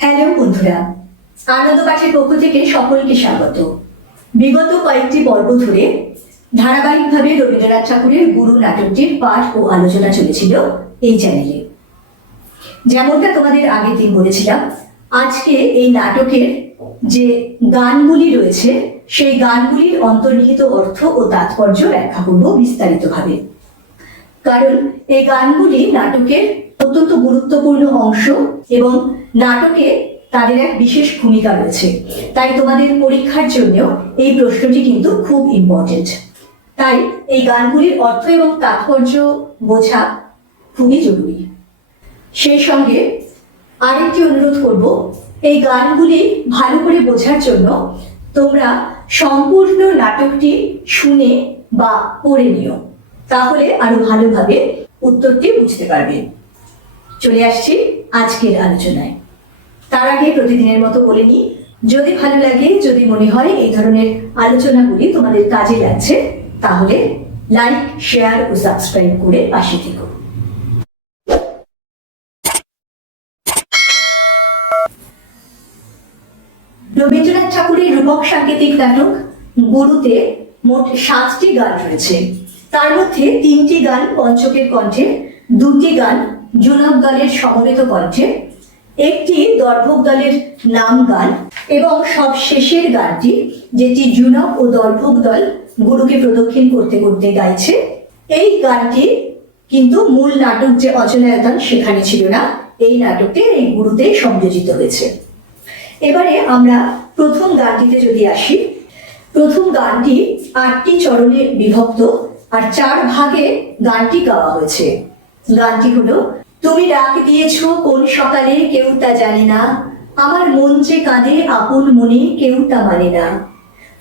Hello বন্ধুরা, আনন্দ পাঠের পক্ষ থেকে সকলকে স্বাগত। বিগত কয়েকটি পর্ব ধরে ধারাবাহিকভাবে রবীন্দ্রনাথ ঠাকুরের গুরু নাটকটির পাঠ ও আলোচনা চলেছিল এই চ্যানেলে। যেমনটা তোমাদের আগের দিন বলেছিলাম, আজকে এই নাটকের যে গানগুলি রয়েছে সেই গানগুলির অন্তর্নিহিত অর্থ ও তাৎপর্য ব্যাখ্যা করব বিস্তারিতভাবে। কারণ এই গানগুলি নাটকের অত্যন্ত গুরুত্বপূর্ণ অংশ এবং নাটকে তাদের এক বিশেষ ভূমিকা রয়েছে। তাই তোমাদের পরীক্ষার জন্য এই প্রশ্নটি কিন্তু খুব ইম্পর্টেন্ট। তাই এই গানগুলির অর্থ এবং তাৎপর্য বোঝা খুবই জরুরি। সেই সঙ্গে আরেকটি অনুরোধ করব, এই গানগুলি ভালো করে বোঝার জন্য তোমরা সম্পূর্ণ নাটকটি শুনে বা পড়ে নিও, তাহলে আরো ভালোভাবে উত্তরটি বুঝতে পারবে। চলে আসছি আজকের আলোচনায়। তার আগে প্রতিদিনের মতো বলে নিই, যদি ভালো লাগে, যদি মনে হয় এই ধরনের আলোচনাগুলি তোমাদের কাজে লাগছে, তাহলে লাইক, শেয়ার ও সাবস্ক্রাইব করে পাশে থেকো। রবীন্দ্রনাথ ঠাকুরের রূপক সাংকেতিক নাটক গুরুতে মোট 7টি গান রয়েছে। তার মধ্যে 3টি গান পঞ্চকের কণ্ঠে, 2টি গান জুনক দলের সমবেত কণ্ঠে, একটি দর্ভক দলের নাম গান এবং সব শেষের গানটি, যেটি জুনক ও দর্ভক দল গুরুকে প্রদক্ষিণ করতে করতে গাইছে। এই গানটি কিন্তু মূল নাটক যে অচলায়তন সেখানে ছিল না, এই নাটকে এই গুরুতে সংযোজিত হয়েছে। এবারে আমরা প্রথম গানটিতে যদি আসি, প্রথম গানটি 8টি চরণে বিভক্ত আর 4 ভাগে গানটি গাওয়া হয়েছে। গানটি হলো, তুমি ডাক দিয়েছ কোন সকালে কেউ তা জানে না, আমার মন যে কাঁদে আপন মনে কেউ তা মানে না,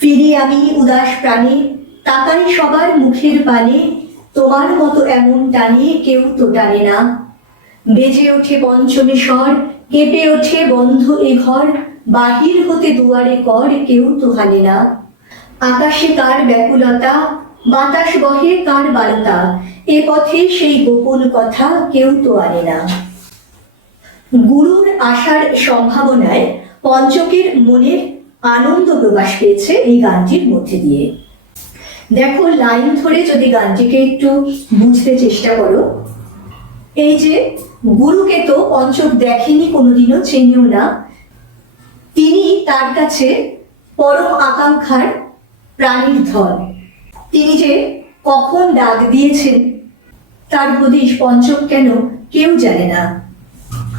ফিরি আমি উদাস প্রাণে তাকাই সবার মুখের পানে, তোমার মতো এমন টানে কেউ তো টানে না, বেজে ওঠে পঞ্চমী স্বর কেঁপে ওঠে বন্ধ এ ঘর, বাহির হতে দুয়ারে কর কেউ তো হানে না, আকাশে কার ব্যাকুলতা বাতাস বহে কার বার্তা, এ পথে সেই গোপন কথা কেউ তো আনে না। গুরুর আসার সম্ভাবনায় পঞ্চকের মনের আনন্দ প্রকাশ পেয়েছে এই গানটির মধ্যে দিয়ে। দেখো, লাইন ধরে যদি গানটিকে একটু বুঝতে চেষ্টা করো, এই যে গুরুকে তো পঞ্চক দেখেনি, কোনোদিনও চেনেও না, তিনি তার কাছে পরম আকাঙ্ক্ষার প্রাণীর ধন। তিনি যে কখন ডাক দিয়েছেন তার হদিশ পঞ্চক কেন কেউ জানে না,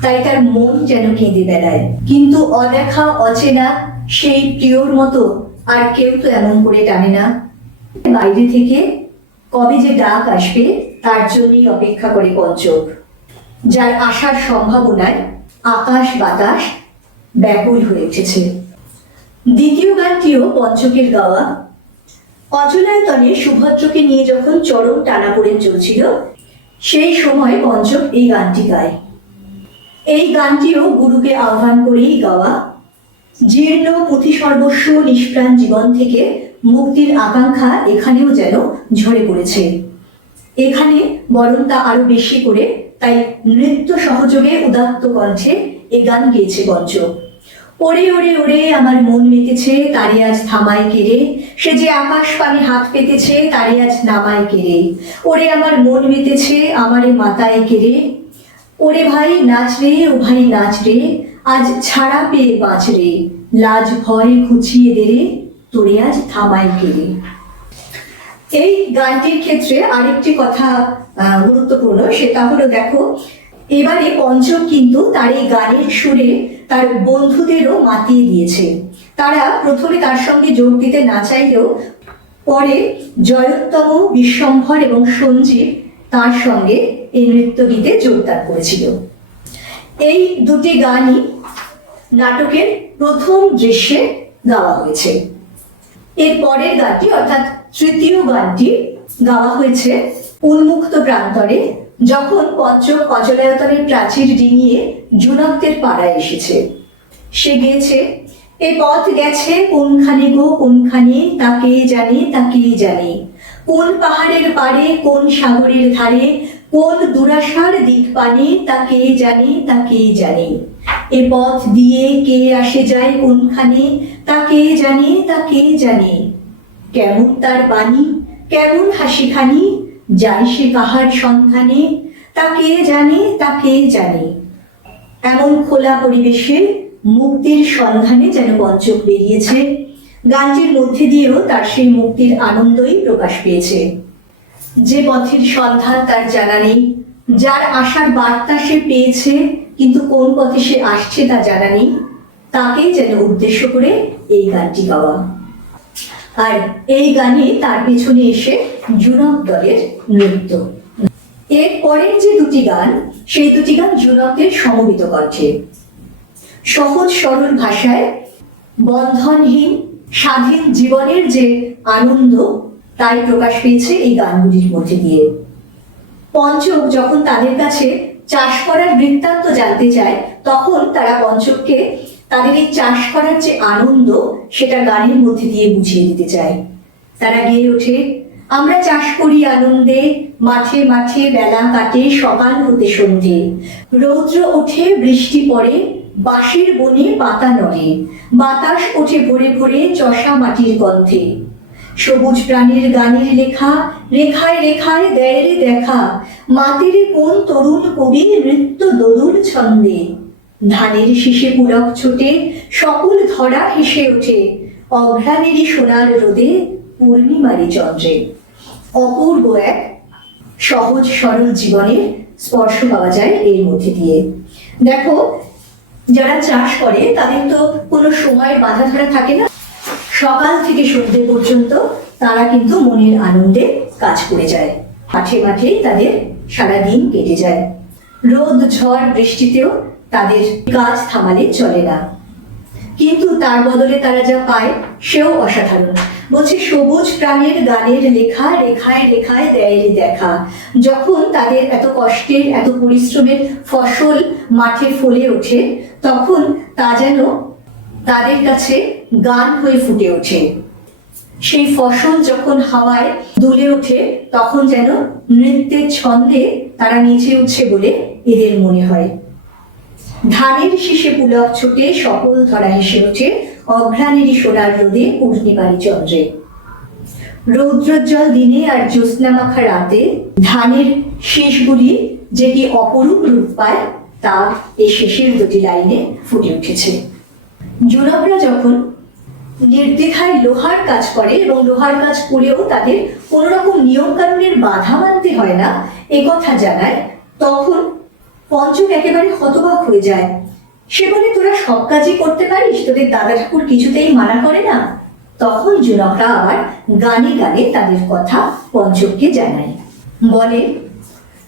তাই তার মন যেন কেঁদে বেড়ায়। কিন্তু অদেখা অচেনা সেই প্রিয়র মতো আর কেউ তো এমন করে টানে না। বাইরে থেকে কবে যে ডাক আসবে তার জন্যই অপেক্ষা করে পঞ্চক, যার আসার সম্ভাবনায় আকাশ বাতাস ব্যাকুল হয়ে উঠেছে। দ্বিতীয় গানটিও পঞ্চকের গাওয়া। অচলায়তনে সুভদ্রকে নিয়ে যখন চরম টানাপোড়েন চলছিল, সেই সময় পঞ্চক এই গানটি গায়। এই গানটিও গুরুকে আহ্বান করেই গাওয়া। জীর্ণ পুঁথি সর্বস্ব নিষ্প্রাণ জীবন থেকে মুক্তির আকাঙ্ক্ষা এখানেও যেন ঝরে পড়েছে। এখানে বরং তা আরো বেশি করে, তাই নৃত্য সহযোগে উদাত্ত কণ্ঠে এ গান গেয়েছে পঞ্চক। ওরে ওরে ওরে আমার মন মেতেছে তারে আজ থামায় কেড়ে, সে যে আকাশ পানে হাত পেতেছে তারে আজ নামায় কেড়ে, ওরে আমার মন মেতেছে আমারে মাথায় কেড়ে, ওরে ভাই নাচ রে ও ভাই নাচ রে, আজ ছাড়া পেয়ে বাঁচ রে, লাজ ভয় ঘুচিয়ে দে রে, তোরে আজ থামায় কেড়ে। এই গানটির ক্ষেত্রে আরেকটি কথা গুরুত্বপূর্ণ, সেটা হলো, দেখো এবারে পঞ্চক কিন্তু তার এই গানের সুরে তার বন্ধুদেরও মাতিয়ে দিয়েছে। তারা প্রথমে তার সঙ্গে যোগ দিতে না চাইলেও পরে জয়োত্তম, বিশ্বম্ভর এবং সঞ্জীব তার সঙ্গে এই নৃত্য গীতে যোগদান করেছিল। এই দুটি গানই নাটকের প্রথম দৃশ্যে গাওয়া হয়েছে। এর পরের গানটি অর্থাৎ তৃতীয় গানটি গাওয়া হয়েছে উন্মুক্ত প্রান্তরে, যখন পঞ্চক অচলায়তনের প্রাচীর ডিঙিয়ে জুনকদের পাড়ায় এসেছে। সে গেয়েছে, এ পথ গেছে কোনখানে গো কোনখানে, তাকে জানে তাকে জানে, কোন পাহাড়ের পাড়ে কোন সাগরের ধারে, কোন দুরাশার দিক পানে, তাকে জানে তাকে জানে, এ পথ দিয়ে কে আসে যায় কোনখানে, তা কে জানে, তা কে জানে। কেমন তার বাণী, কেমন হাসিখানি, যায় সে কাহার সন্ধানে, তা কে জানে, তা কে জানে। এমন খোলা পরিবেশে মুক্তির সন্ধানে যেন পঞ্চক বেরিয়েছে। গানটির মধ্যে দিয়েও তার সেই মুক্তির আনন্দই প্রকাশ পেয়েছে। যে পথের সন্ধান তার জানা নেই, যার আশার বার্তা সে পেয়েছে কিন্তু কোন পথে সে আসছে তা জানা নেই, তাকেই যেন উদ্দেশ্য করে এই গানটি গাওয়া। আর এই গানে তার পেছনে এসে জুনক দলের নৃত্য। এর পরের যে দুটি গান, সেই দুটি গান জুনকদের সমবেত কণ্ঠে। সহজ সরল ভাষায় বন্ধনহীন স্বাধীন জীবনের যে আনন্দ তাই প্রকাশ পেয়েছে এই গানগুলির মধ্যে দিয়ে। পঞ্চক যখন তাদের কাছে চাষ করার বৃত্তান্ত জানতে চায়, তখন তারা পঞ্চককে তাদের এই চাষ করার যে আনন্দ সেটা গানের মধ্যে দিয়ে বুঝিয়ে দিতে চায়। তারা গেয়ে ওঠে, আমরা চাষ করি আনন্দে, মাঠে মাঠে বেলা কাটে সকাল হতে সন্ধে, রৌদ্র ওঠে বৃষ্টি পড়ে, বাঁশের বনে পাতা নড়ে, বাতাস ওঠে ভরে ভরে চষা মাটির গন্ধে, সবুজ প্রাণীর গানের লেখা, রেখায় রেখায় দেয় রে দেখা, মাতের কোন তরুণ কবি নৃত্য দোদুল ছন্দে, ধানের শীষে পুলক ছোটে, সকল ধরা হেসে ওঠে, অঘ্রাণেরই সোনার রোদে পূর্ণিমারি চন্দ্রে। অপূর্ব এক সহজ সরল জীবনের স্পর্শ পাওয়া যায় এর মধ্যে দিয়ে। দেখো, যারা চাষ করে তাদের তো কোনো সময় বাধা ধরা থাকে না। সকাল থেকে সন্ধ্যে পর্যন্ত তারা কিন্তু মনের আনন্দে কাজ করে যায়। মাঠে মাঠেই তাদের সারাদিন কেটে যায়। রোদ ঝড় বৃষ্টিতেও তাদের কাজ থামালে চলে না, কিন্তু তার বদলে তারা যা পায় সেও অসাধারণ। বলছে, সবুজ প্রাণের গানের লেখা, রেখায় রেখায় দেয় রে দেখা। যখন তাদের এত কষ্টের এত পরিশ্রমের ফসল মাঠে ফলে ওঠে, তখন তা যেন তাদের কাছে গান হয়ে ফুটে ওঠে। সেই ফসল যখন হাওয়ায় দুলে ওঠে, তখন যেন নৃত্যের ছন্দে তারা নেচে উঠছে বলে এদের মনে হয়। ধানের শীষে পুলক ছোটে, সকল ধরা হেসে ওঠে, অঘ্রাণেরই সোনার রোদে পূর্ণিমারি চন্দ্রে। রৌদ্রোজ্জ্বল দিনে আর জ্যোৎস্না মাখা রাতে ধানের শীষগুলি যে কি অপরূপ রূপ পায় তা এই শেষের দুটি লাইনে ফুটে উঠেছে। জুনকরা যখন নির্দ্বিধায় লোহার কাজ করে এবং লোহার কাজ করেও তাদের কোন রকম নিয়ম কানুনের বাধা মানতে হয় না একথা জানায়, তখন পঞ্চক একেবারে হতবাক হয়ে যায়। সে বলে, তোরা সব কাজই করতে পারিস, তোদের দাদা ঠাকুর কিছুতেই মানা করে না। তখন জুনকরা আবার গানে গানে তাদের কথা পঞ্চককে জানায়। বলে,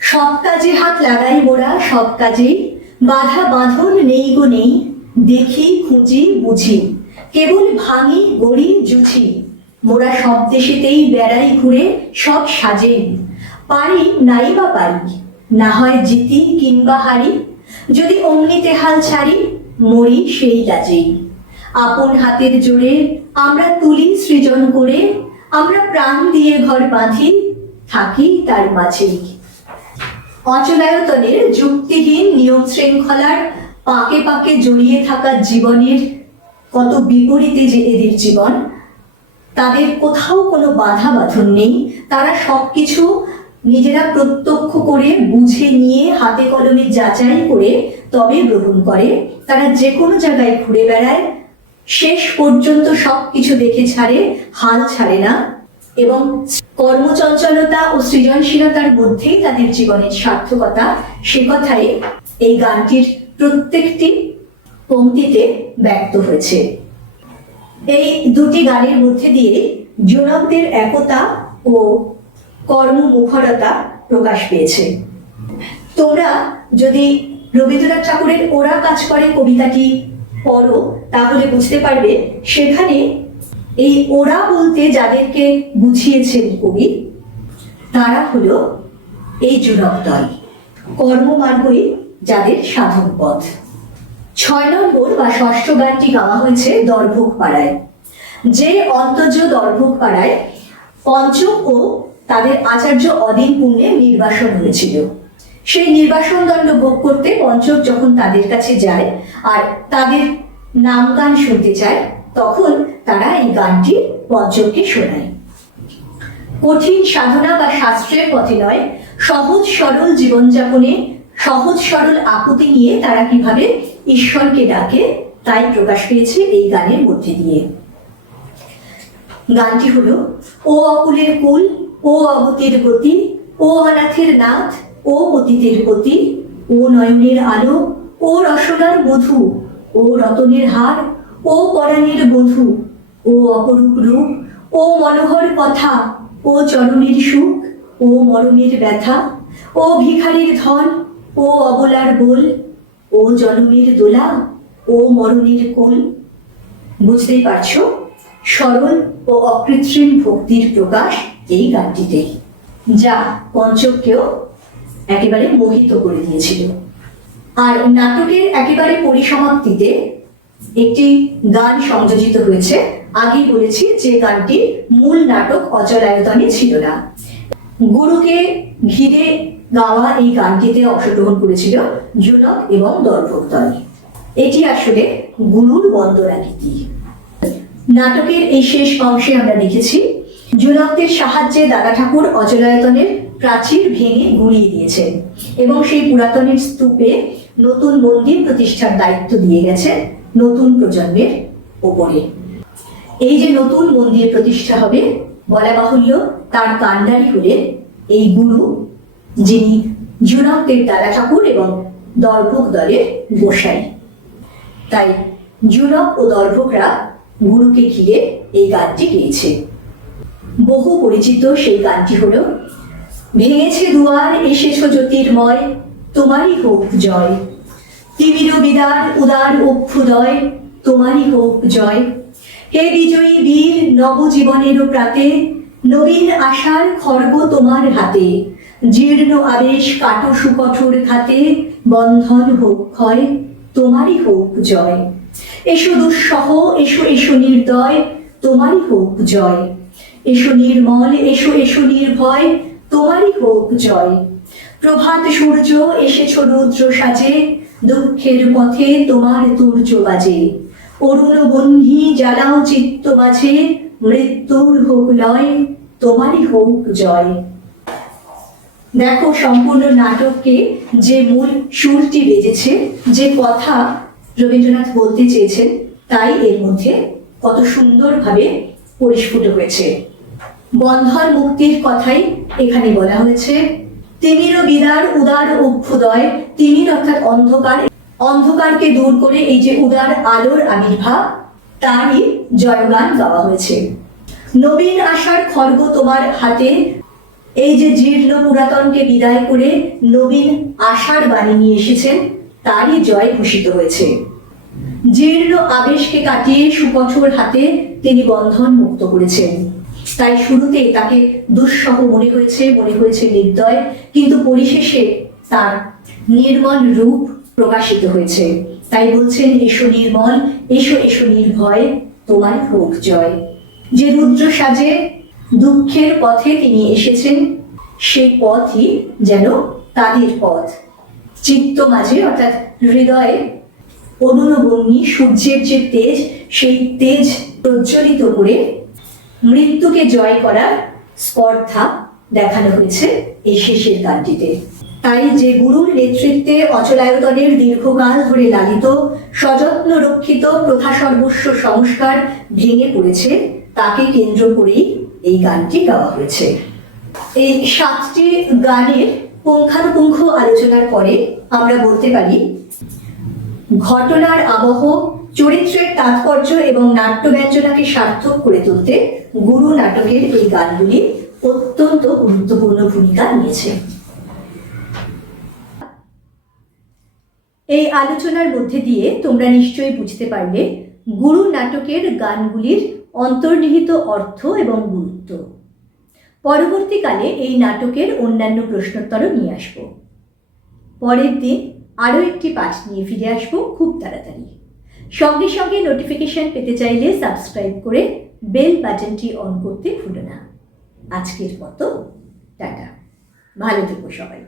সব কাজে হাত লাগাই মোরা, সব কাজেই বাধা বাঁধন নেই গো নেই, দেখি খুঁজি বুঝি, কেবল ভাঙি গড়ি জুঝি, মোরা সব দেশেতেই বেড়াই ঘুরে সব সাজেই, পারি নাই বা পারি, না হয় জিতি কিংবা হারি, যদি অমনিতে হাল ছাড়ি মরি সেই লাজেই, আপন হাতের জোরে আমরা তুলি সৃজন করে, আমরা প্রাণ দিয়ে ঘর বাঁধি থাকি তার মাঝেই। অচলায়তনের যুক্তিহীন নিয়ম শৃঙ্খলার পাকে পাকে জড়িয়ে থাকা জীবনের কত বিপরীতে যে এদের জীবন, তাদের কোথাও কোনো বাধা বাঁধন নেই। তারা সবকিছু নিজেরা প্রত্যক্ষ করে বুঝে নিয়ে হাতে কলমে যাচাই করে তবে গ্রহণ করে। তারা যে কোনো জায়গায় ঘুরে বেড়ায়, শেষ পর্যন্ত সবকিছু দেখে ছাড়ে, হাল ছাড়ে না, এবং কর্মচঞ্চলতা ও সৃজনশীলতার মধ্যেই তাদের জীবনের সার্থকতা, সে কথাই এই গানটির প্রত্যেকটি পংক্তিতে ব্যক্ত হয়েছে। এই দুটি গানের মধ্যে দিয়ে জুনকদের একতা ও কর্মমুখরতা প্রকাশ পেয়েছে। তোমরা যদি রবীন্দ্রনাথ ঠাকুরের ওরা কাজ করে কবিতাটি পড়ো, তাহলে বুঝতে পারবে সেখানে এই ওরা বলতে যাদেরকে বুঝিয়েছেন কবি, তারা হলো এই জুনক দল। কর্মমার্গই যাদের সাধন পথ। 6 নম্বর বা ষষ্ঠ গানটি গাওয়া হয়েছে দর্ভক পাড়ায়। যে অন্তর্য দর্ভক পাড়ায় পঞ্চক ও তাদের আচার্য অদিন পুণ্যে নির্বাসন হয়েছিল, সেই নির্বাসন দণ্ড ভোগ করতে পঞ্চক যখন তাদের কাছে যায় আর তাদের নাম গান শুনতে চায়, তখন তারা এই গানটি পঞ্চককে শোনায়। কঠিন সাধনা বা শাস্ত্রের পথে নয়, সহজ সরল জীবনযাপনে সহজ সরল আকুতি নিয়ে তারা কিভাবে ঈশ্বরকে ডাকে তাই প্রকাশ পেয়েছে এই গানের মধ্যে দিয়ে। গানটি হলো: ও অকুলের কুল, ও অগতির গতি, ও অনাথের নাথ, ও পতিতের পতি, ও নয়নের আলো, ও রসনার মধু, ও রতনের হার, ও পরাণের বধূ, ও অপরূপ রূপ, ও মনোহর কথা, ও চরণের সুখ, ও মরণের ব্যথা, ও ভিখারির ধন, ও অবলার বোল, ও জনমের দোলা, ও মরণের কোল। বুঝতেই পারছো, সরল ও অকৃত্রিম ভক্তির প্রকাশ এই গানটিতে, যা পঞ্চককেও একেবারে মোহিত করে দিয়েছিল। আর নাটকের একেবারে পরিসমাপ্তিতে একটি গান সংযোজিত হয়েছে। আগেই বলেছি যে গানটি মূল নাটক অচলায়তনে ছিল না। গুরুকে ঘিরে গাওয়া এই গানটিতে অংশগ্রহণ করেছিল জুনক এবং দর্পক দল। এটি আসলে গুরুর বন্দনা গীতি। নাটকের এই শেষ অংশে আমরা দেখেছি জুনকদের সাহায্যে দাদা ঠাকুর অচলায়তনের প্রাচীর ভেঙে গুঁড়িয়ে দিয়েছেন এবং সেই পুরাতনের স্তূপে নতুন মন্দির প্রতিষ্ঠার দায়িত্ব দিয়ে গেছে নতুন প্রজন্মের ওপরে। এই যে নতুন মন্দির প্রতিষ্ঠা হবে, বলা বাহুল্য তার কাণ্ডারি হলেন এই গুরু, যিনি জুনকদের দাদা ঠাকুর এবং দর্ভক দলের গোসাই। তাই জুনক ও দর্ভকরা গুরুকে ঘিরে এই গানটি গেয়েছে। বহু পরিচিত সেই গানটি হল: ভেঙেছে দুয়ার, এসেছো জ্যোতির্ময়, তোমারই হোক জয়। তিমির বিদার উদার অভ্যুদয়, তোমারই হোক জয়। হে বিজয়ী বীর, নবজীবনের প্রাতে, নবীন আশার খর্গ তোমার হাতে। জীর্ণ আবেশ কাটো সুকঠোর খাতে, বন্ধন হোক ক্ষয়, তোমারই হোক জয়। এসো দুঃসহ, এসো এসো নির্দয়, তোমারই হোক জয়। এসো নির্মল, এসো এসো নির্ভয়, তোমারই হোক জয়। প্রভাত সূর্য, এসেছ রুদ্র সাজে, দুঃখের পথে তোমার তুর্য বাজে। অরুণ বন্ধি জ্বালাও চিত্ত মাঝে, মৃত্যুর হোক লয়, তোমারই হোক জয়। দেখো সম্পূর্ণ নাটককে যে মূল সুরটি বেজেছে, যে কথা রবীন্দ্রনাথ বলতে চেয়েছেন, তাই এর মধ্যে কত সুন্দরভাবে পরিস্ফুট হয়েছে। বন্ধন মুক্তির কথাই এখানে বলা হয়েছে। তিমির বিদার উদার অভ্যুদয়, তিমির অর্থাৎ অন্ধকার, অন্ধকারকে দূর করে এই যে উদার আলোর আবির্ভাব, তারই জয়গান গাওয়া হয়েছে। নবীন আশার খর্গ তোমার হাতে, এই যে জীর্ণ পুরাতনকে বিদায় করে নবীন আশার বাণী নিয়ে এসেছেন, তারই জয় ঘোষিত হয়েছে। জীর্ণ আবেশকে কাটিয়ে সুকঠোর হাতে তিনি বন্ধন মুক্ত করেছেন। তাই শুরুতে তাকে দুঃসহ মনে হয়েছে নির্দয়, কিন্তু পরিশেষে তার নির্মল রূপ প্রকাশিত হয়েছে। তাই বলছেন, এসো নির্মল, এসো এসো নির্ভয়, তোমার হোক জয়। যে রুদ্র সাজে দুঃখের পথে তিনি এসেছেন, সেই পথই যেন তাদের পথ। চিত্ত মাঝে অর্থাৎ হৃদয়ে অরুণবঙ্গী সূর্যের যে তেজ, সেই তেজ প্রজ্বলিত করে মৃত্যুকে জয় করার স্পর্ধা দেখানো হয়েছে এই শেষের গানটিতে। তাই যে গুরুর নেতৃত্বে অচলায়তনের দীর্ঘকাল ধরে লালিত সযত্ন রক্ষিত প্রথা সর্বস্ব সংস্কার ভেঙে পড়েছে, তাকে কেন্দ্র করেই এই গানটি গাওয়া হয়েছে। এই 7টি গানের পুঙ্খানুপুঙ্খ আলোচনার পরে আমরা বলতে পারি, ঘটনার আবহ, চরিত্রের তাৎপর্য এবং নাট্য ব্যঞ্জনাকে সার্থক করে তুলতে গুরু নাটকের এই গানগুলি অত্যন্ত গুরুত্বপূর্ণ ভূমিকা নিয়েছে। এই আলোচনার মধ্যে দিয়ে তোমরা নিশ্চয়ই বুঝতে পারলে গুরু নাটকের গানগুলির অন্তর্নিহিত অর্থ এবং গুরুত্ব। পরবর্তীকালে এই নাটকের অন্যান্য প্রশ্নোত্তরও নিয়ে আসব। পরের দিন আরও একটি পাঠ নিয়ে ফিরে আসবো খুব তাড়াতাড়ি। সঙ্গে সঙ্গে নোটিফিকেশন পেতে চাইলে সাবস্ক্রাইব করে বেল বাটনটি অন করতে ভুলো না। আজকের মতো টাটা, ভালো থেকো সবাই।